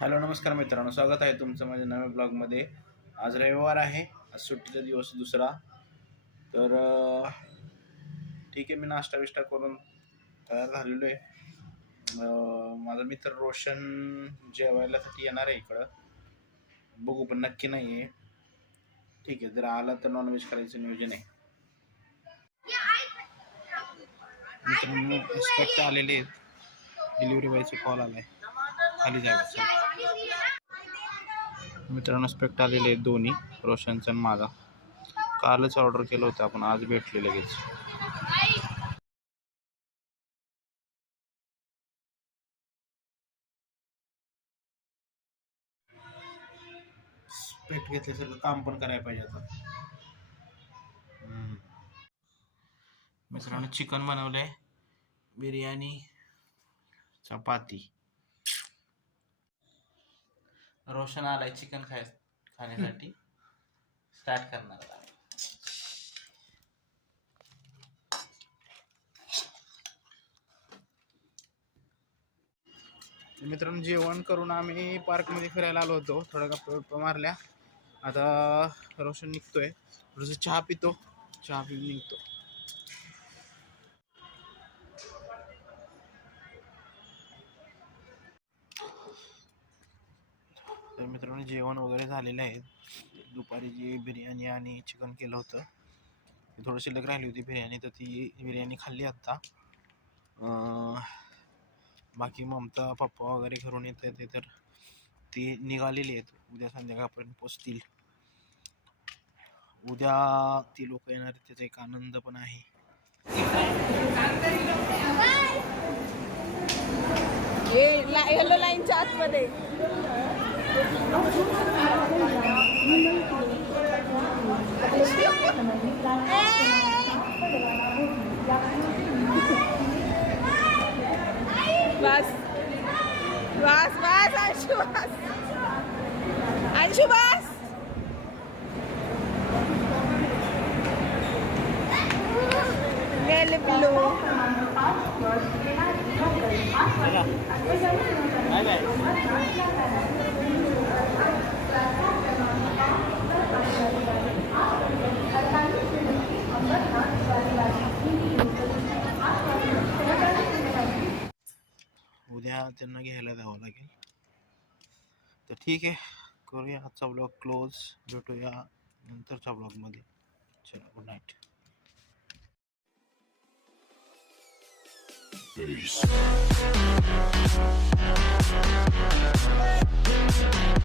Hello नमस्कार मित्रांनो, स्वागत आहे तुमचं माझ्या नव्या ब्लॉगमध्ये. आज रविवार आहे, आज सुट्टीचा दिवस दुसरा. तर ठीक आहे, मी नाश्ता विष्टा करून तयार झालेलो आहे. माझा मित्र रोशन जेवायलासाठी येणार आहे इकडं, बघू पण नक्की नाही आहे. ठीक आहे, जर आला तर नॉनव्हेज करायचं नियोजन आहे. मित्रांनो इन्स्पेक्टर आलेले आहेत, डिलिव्हरी बॉयचा कॉल आलाय, खाली जायचं. मित्रांनो स्पेक्ट आलेले आहेत दोन्ही, रोशनचा आणि माझा. कालच ऑर्डर केलं होतं आपण, आज भेटले लगेच. स्पेक्ट घेतल्यासारखं काम पण करायला पाहिजे आता. मित्रांनो चिकन बनवलंय, बिर्याणी, चपाती. रोशन आलाय चिकन खाण्यासाठी. स्टार्ट करणार आता. मित्रांनो जेवण करून आम्ही पार्कमध्ये फिरायला आलो होतो, थोड्या गप्पा मारल्या. आता रोशन निघतोय, थोडंसं चहा पितो, चहा पिऊन निघतो. तर मित्रांनो जेवण वगैरे झालेलं आहे. दुपारी जी बिर्याणी आणि चिकन केलं होतं, थोडी शिल्लक राहिली होती बिर्याणी, तर ती बिर्याणी खाल्ली आत्ता. बाकी ममता पप्पा वगैरे घरून येत आहेत, तर ती निघालेली आहेत, उद्या संध्याकाळपर्यंत पोचतील. उद्या ती लोक येणार, त्याचा एक आनंद पण आहे. येलो लाईनच्या आतमध्ये बस बस बस अंशु बस अंशु बस. गेले पिल्लू. उद्या त्यांना घ्यायला जावं लागेल. तर ठीक आहे, करूया आजचा ब्लॉग क्लोज. भेटूया नंतरच्या ब्लॉगमध्ये. चला, गुड नाईट. Peace.